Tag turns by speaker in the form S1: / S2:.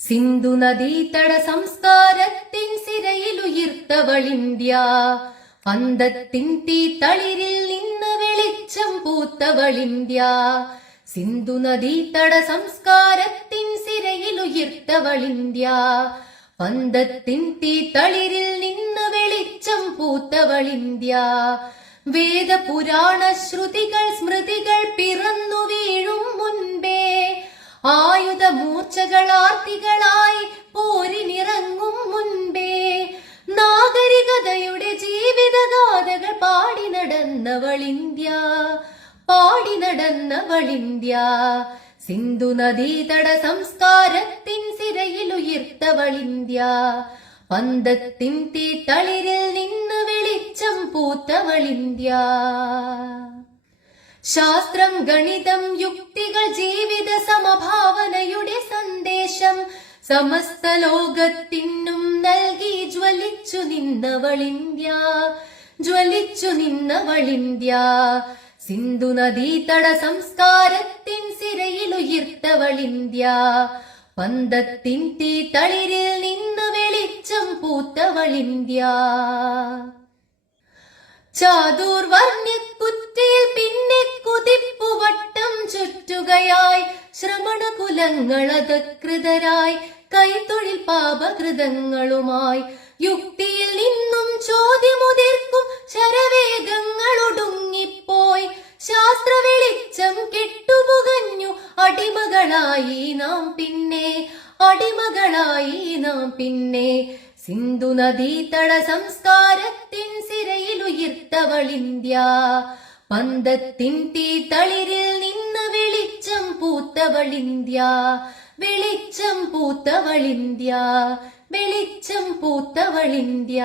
S1: സിന്ധു നദീതട സംസ്കാരത്തിൻ സിരയിലുയർത്തവളിന്ത്യ. പന്തത്തിൻ തീ തളിരിൽ നിന്ന് വെളിച്ചം പൂത്തവളിന്ത്യ. സിന്ധു നദീതട സംസ്കാരത്തിൻ സിരയിലുയർത്തവളിന്ത്യ. പന്തത്തിൻ തീ തളിരിൽ നിന്ന് വെളിച്ചം പൂത്തവളിന്ത്യ. വേദപുരാണ ശ്രുതികൾ സ്മൃതികൾ പിറന്നു ആയുധ മൂർച്ചകളാർത്തികളായി പോരിനിറങ്ങും മുൻപേ നാഗരികതയുടെ ജീവിതഗാഥകൾ പാടി നടന്നവളിന്ത്യ പാടി നടന്നവളിന്ത്യ സിന്ധു നദീതട സംസ്കാരത്തിൻ സിരയിൽ ഉയർത്തവളിന്ത്യ പന്തത്തിൻ തീ തളിരിൽ നിന്ന് വെളിച്ചം പൂത്തവളിന്ത്യ ശാസ്ത്രം ഗണിതം യുക്തികൾ ജീവിത സമഭാവനയുടെ സന്ദേശം. സമസ്ത ലോകത്തിനും നൽകി ജ്വലിച്ചു നിന്നവളിന്ത്യ ജ്വലിച്ചു നിന്നവളിന്ത്യ സിന്ധു നദീതട സംസ്കാരത്തിൻ സിരയിൽ സിരയിലുയർത്തവളിന്ത്യ പന്തത്തിൻ തീ തളിരിൽ നിന്ന് വെളിച്ചം പൂത്തവളിന്ത്യ ചാതുർവർണ്യക്കുറ്റിയിൽ ചുറ്റുകയായി അധകൃതരായി കൈത്തൊഴിൽ പാപകൃതങ്ങളുമായി യുക്തിയിൽ നിന്നും ചോദ്യമുതിർക്കും ശരവേഗങ്ങളൊടുങ്ങിപ്പോയി. ശാസ്ത്ര വെളിച്ചം കെട്ടുപുകഞ്ഞു അടിമകളായി നാം പിന്നെ അടിമകളായി നാം പിന്നെ. സിന്ധു നദീതട സംസ്കാരത്തിൻ സിരയിലുയർത്തവളിന്ത്യ പന്തത്തിൻ തീ തളിരിൽ വെളിച്ചം പൂത്തവളിന്ത്യ വെളിച്ചം പൂത്തവളിന്ത്യ വെളിച്ചം പൂത്തവളിന്ത്യ